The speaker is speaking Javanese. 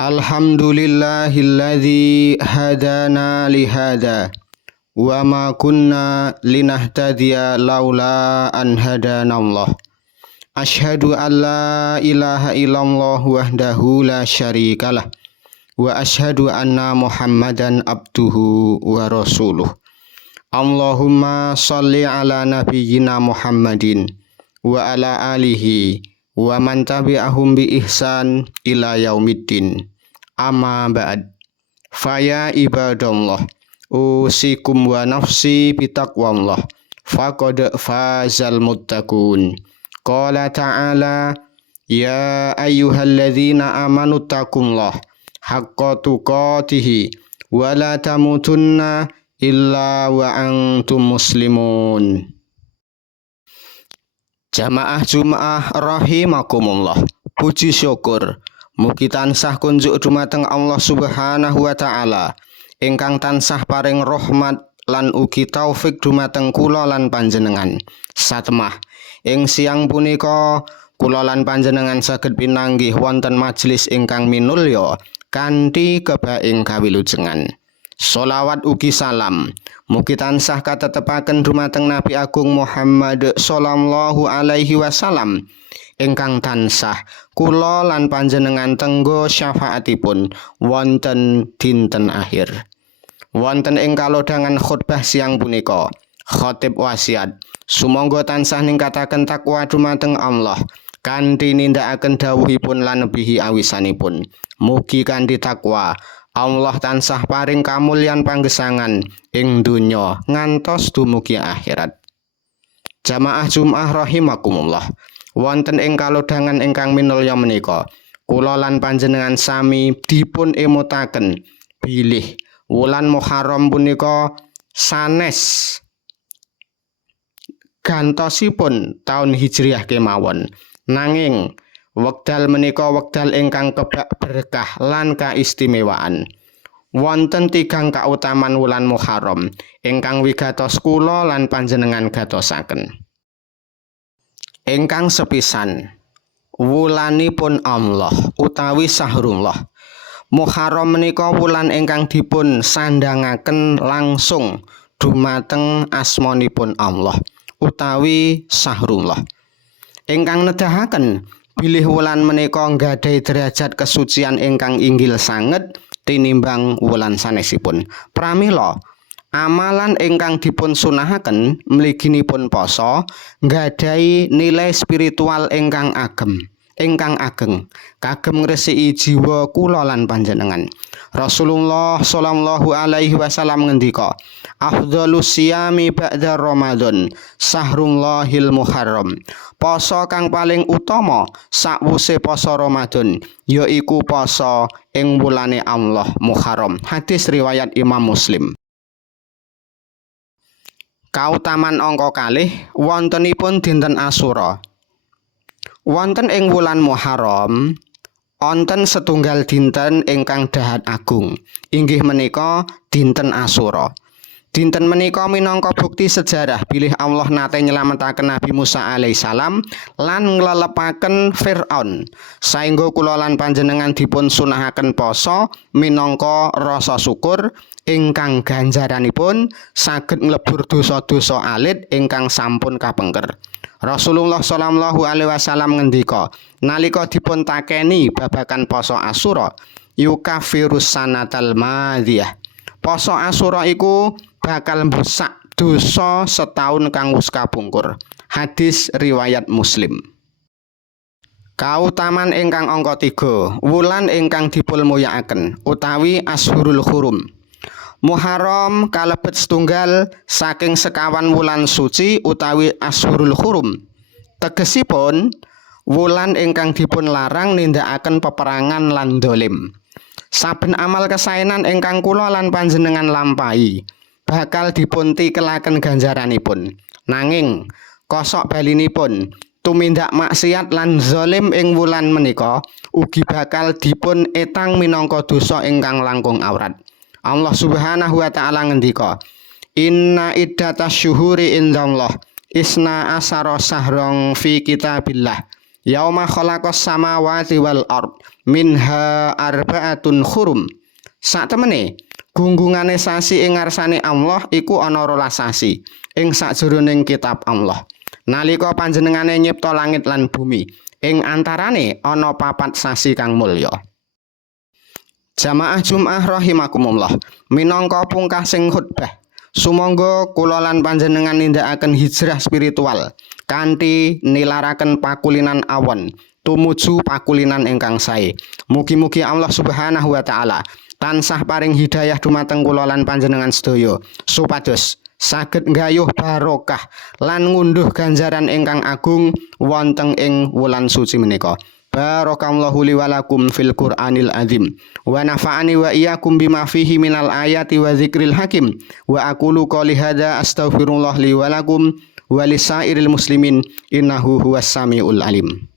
Alhamdulillahilladzi hadana lihada wa ma kunna linahtadiya laula an hadanallah. Asyhadu an la ilaha illallah wahdahu la syarikalah wa asyhadu anna Muhammadan abduhu wa rasuluh. Allahumma shalli ala nabiyyina Muhammadin wa ala alihi wa man tabi'ahum bi ihsan ila yaumiddin. Amma ba'd. Faya ibadallah, usikum wa nafsi bitaqwallah, faqad fazal muttaqun. Qala ta'ala, ya ayyuhalladzina amanu taqullah haqqa tuqatih wa la tamutunna illa wa antum muslimun. Jamaah Jumaah rahimakumullah. Puji syukur mugi tansah kunjuk dumateng Allah Subhanahu wa taala ingkang tansah paring rahmat lan ugi taufik dumateng kula lan panjenengan. Satemah ing siang punika kula lan panjenengan saged pinanggih wonten majelis ingkang minulya kanthi kebaing kawilujengan. Sholawat ugi salam mugi tansah katetepaken dumateng Nabi Agung Muhammad sallallahu alaihi wasallam ingkang tansah kula lan panjenengan tenggo syafaatipun wonten dinten akhir. Wonten ing kalodhangan khutbah siang punika, khatib wasiat sumangga tansah ningkataken takwa dumateng Allah kanthi nindakaken dawuhipun lan nebihi awisanipun. Mugi kanthi takwa Allah tansah paring kamulyan panggesangan ing donya ngantos dumugi akhirat. Jamaah Jumaah rahimakumullah. Wonten ing kalodhangan ingkang minulya menika, kula lan panjenengan sami dipun emutaken bilih wulan Muharram punika sanes gantosipun taun Hijriah kemawon. Nanging wekdal menika wekdal ingkang kebak berkah lan kaistimewaan. Wonten tigang kautaman wulan Muharram ingkang wigatos kula lan panjenengan gatosaken. Ingkang sepisan wulanipun Allah utawi Sahrullah. Muharram menika wulan ingkang dipun sandhangaken langsung dumateng asmanipun Allah utawi Sahrullah. Ingkang nedahaken bilih wulan menika nggadahi derajat kesucian ingkang inggil sanget tinimbang wulan sanesipun. Pramila amalan ingkang dipun sunahaken mliginipun poso nggadahi nilai spiritual ingkang ageng kagem ngresiki jiwa kula lan panjenengan. Rasulullah sallallahu alaihi wasallam ngendika, afdhalus siyami ba'da Ramadan sahrullahil muharram. Poso kang paling utama sakwuse poso Ramadan yaiku poso ing wulane Allah Muharram. Hadis riwayat Imam Muslim. Kautaman angka kalih wontenipun dinten Asyura. Wonten ing wulan Muharram wonten setunggal dinten ingkang dahat agung, inggih menika dinten Asyura. Dinten menika minangka bukti sejarah bilih Allah nate nyelametaken Nabi Musa alaihissalam lan nglelepaken Fir'aun. Saengga kula lan panjenengan dipun sunahaken poso minangka rasa syukur ingkang ganjaranipun saged nglebur dosa-dosa alit ingkang sampun kapengker. Rasulullah sallallahu alaihi wasallam ngendika, nalika dipun takeni babagan poso Asyura, yukafirus sanatal madiyah. Poso Asyura iku bakal mbusak dosa setahun kang wis kapungkur. Hadis riwayat Muslim. Kautaman ingkang angka 3, wulan ingkang dipulmulyakaken utawi Ashurul Hurum. Muharram kalebet setunggal saking sekawan wulan suci utawi Ashurul Hurum. Tegesipun wulan ingkang dipun larang nindakaken peperangan lan dolim. Saben amal kesaenan ingkang kula lan panjenengan lampahi bakal dipun tikelaken ganjaranipun. Nanging kosok balinipun tumindak maksiat lan zalim ing wulan menika ugi bakal dipun etang minangka dosa ingkang langkung awrat. Allah Subhanahu wa taala ngendika, inna iddatasy syuhuri indallah isna asara sahrong fi kitabillah Yauma khalaqas samawati wal ard minha arba'atun hurum. Sak temene gunggungane sasi ing ngarsane Allah iku ana 12 sasi ing sakjroning kitab Allah. Nalika panjenengane nyipta langit lan bumi, ing antarane ana 4 sasi kang mulya. Jamaah Jumat rahimakumullah, minangka pungkasing khutbah, sumangga kula lan panjenengan nindakaken hijrah spiritual kanthi nilaraken pakulinan awon tumuju pakulinan ingkang sae. Mugi-mugi Allah Subhanahu wa taala tansah paring hidayah dumateng kula lan panjenengan sedaya supados saged nggayuh barokah lan ngunduh ganjaran ingkang agung wonten ing wulan suci menika. Barakallahu li wa lakum fil Qur'anil azim wa nafa'ani wa iyyakum bima fihi minal ayati wa dzikril hakim wa aqulu qouli hadza astaghfirullah li wa lakum wa lisairil muslimin innahu huwas samiul alim.